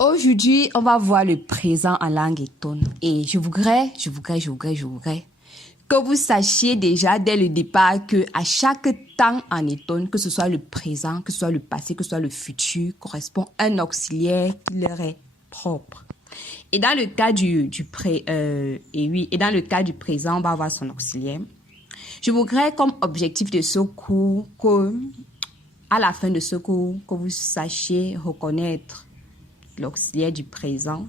Aujourd'hui, on va voir le présent en langue étonne. Et je voudrais que vous sachiez déjà dès le départ que à chaque temps en étonne, que ce soit le présent, que ce soit le passé, que ce soit le futur, correspond à un auxiliaire qui leur est propre. Et dans le cas dans le cas du présent, on va avoir son auxiliaire. Je voudrais comme objectif de ce cours que, à la fin de ce cours, que vous sachiez reconnaître l'auxiliaire du présent,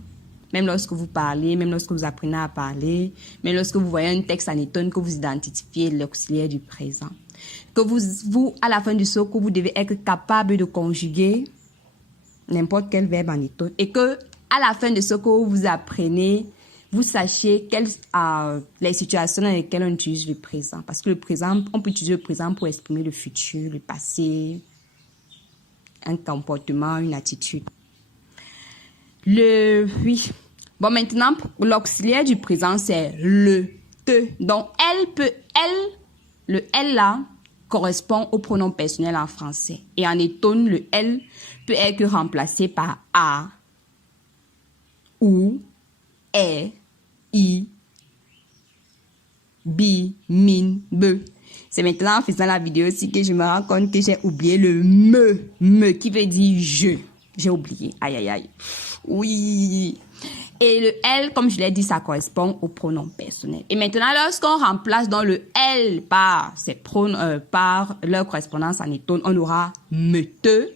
même lorsque vous parlez, même lorsque vous apprenez à parler, même lorsque vous voyez un texte en étonne, que vous identifiez l'auxiliaire du présent. Que vous, à la fin du cours, vous devez être capable de conjuguer n'importe quel verbe en étonne et que, à la fin de ce cours, vous apprenez, vous sachiez les situations dans lesquelles on utilise le présent. Parce que le présent, on peut utiliser le présent pour exprimer le futur, le passé, un comportement, une attitude. Bon, maintenant, l'auxiliaire du présent, c'est le te. Donc, le elle là, correspond au pronom personnel en français. Et en étonne, le elle peut être remplacé par a, ou, est, i, bi, min, be. C'est maintenant en faisant la vidéo aussi que je me rends compte que j'ai oublié le me, qui veut dire je. J'ai oublié. Aïe, aïe, aïe. Oui. Et le elle, comme je l'ai dit, ça correspond au pronom personnel. Et maintenant, lorsqu'on remplace dans le elle par par leur correspondance en étonne, on aura me te,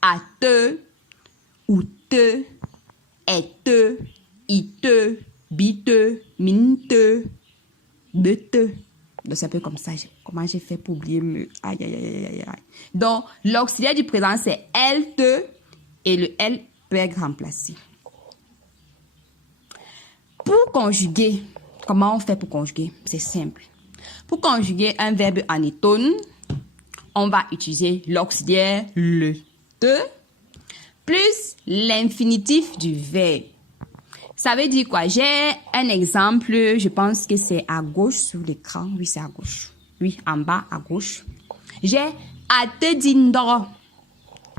à te, ou te, est te, i te, bi te, min te, be te. Donc, c'est un peu comme ça. Comment j'ai fait pour oublier me? Aïe, aïe, aïe, aïe, aïe. Donc, l'auxiliaire du présent, c'est elle, te, et le elle peut être remplacé. Pour conjuguer, comment on fait pour conjuguer? C'est simple. Pour conjuguer un verbe en étonne, on va utiliser l'auxiliaire le te plus l'infinitif du verbe. Ça veut dire quoi? J'ai un exemple, je pense que c'est à gauche sur l'écran. Oui, c'est à gauche. Oui, en bas à gauche. J'ai ate dindoro.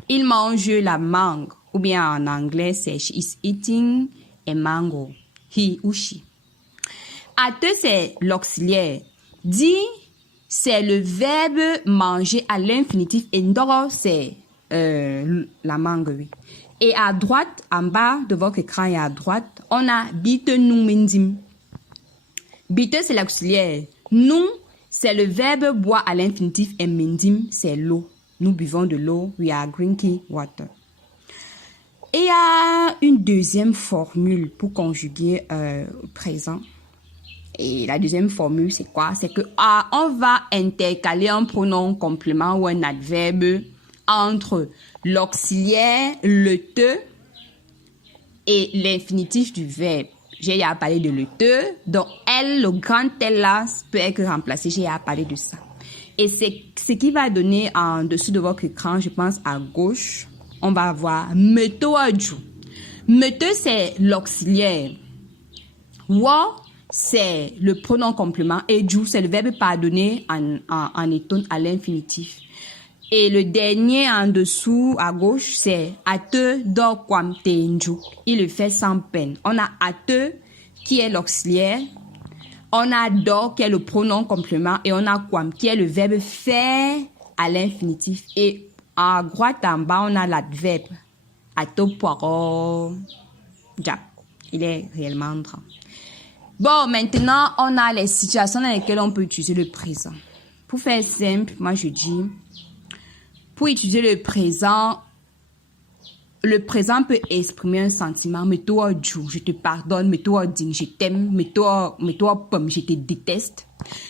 Il mange la mangue. Ou bien en anglais, c'est she is eating a mango. He ou she. Ate, c'est l'auxiliaire. Di, c'est le verbe manger à l'infinitif. Et ndoro, c'est la mangue, oui. Et à droite, en bas de votre écran et à droite, on a bite nous mindim. Bite, c'est l'auxiliaire. Nous, c'est le verbe boire à l'infinitif et mindim, c'est l'eau. Nous buvons de l'eau. We are drinking water. Et il y a une deuxième formule pour conjuguer présent. Et la deuxième formule, c'est quoi? C'est que on va intercaler un pronom complément ou un adverbe entre l'auxiliaire, le te et l'infinitif du verbe. J'ai à parler de le te, donc elle, le grand elle là, peut être remplacé. J'ai à parler de ça. Et c'est ce qui va donner en dessous de votre écran, je pense à gauche, on va avoir meto aju. Meto, c'est l'auxiliaire. Wa, c'est le pronom complément. Et ju, c'est le verbe pardonner en étonne à l'infinitif. Et le dernier en dessous à gauche, c'est ate do kwam tenju. Il le fait sans peine. On a ate qui est l'auxiliaire. On a do qui est le pronom complément. Et on a kwam qui est le verbe faire à l'infinitif. Et à droite en bas, on a l'adverbe. Ato poiro. Ja. Il est réellement en train. Bon, maintenant, on a les situations dans lesquelles on peut utiliser le présent. Pour faire simple, moi je dis, pour utiliser le présent peut exprimer un sentiment. Mais toi, je te pardonne. Mais toi, je t'aime. Mais toi, pomme, je te déteste.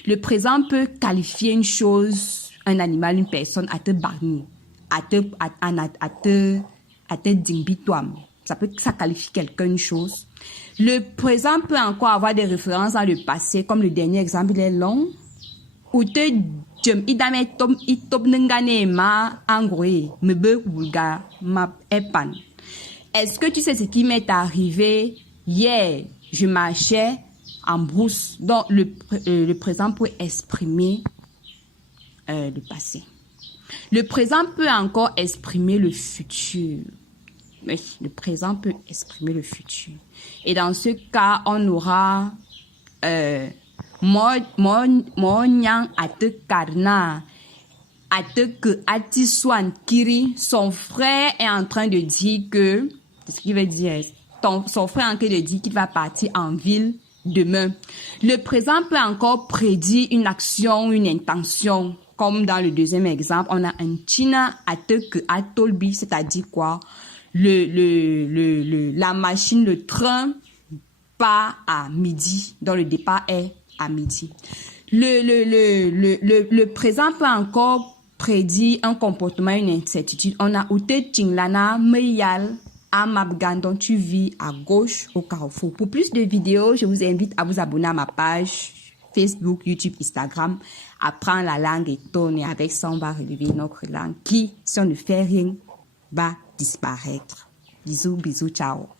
Le présent peut qualifier une chose, un animal, une personne, à te barni, à te dimbitoam. Ça qualifie quelqu'un, une chose. Le présent peut encore avoir des références dans le passé, comme le dernier exemple, il est long. Ou te idame itop nengane ma angoé mebe wulga ma epan. Est-ce que tu sais ce qui m'est arrivé hier? Je marchais en brousse. Donc le présent peut exprimer le passé. Le présent peut encore exprimer le futur. Oui, le présent peut exprimer le futur. Et dans ce cas, on aura mo nyang ate karna ate que ati swan kiri. Son frère est en train de dire que, ce qui veut dire, son frère est en train de dire qu'il va partir en ville demain. Le présent peut encore prédire une action, une intention. Comme dans le deuxième exemple, on a un china ate que atolbi, c'est-à-dire quoi? La machine, le train part à midi. Donc le départ est à midi. Le présent peut encore prédire un comportement, une incertitude. On a ute chinglana meyal à Mabgan, dont tu vis à gauche au carrefour. Pour plus de vidéos, je vous invite à vous abonner à ma page Facebook, YouTube, Instagram. Apprendre la langue et tonner avec ça, on va relever notre langue qui, si on ne fait rien, va disparaître. Bisous, bisous, ciao.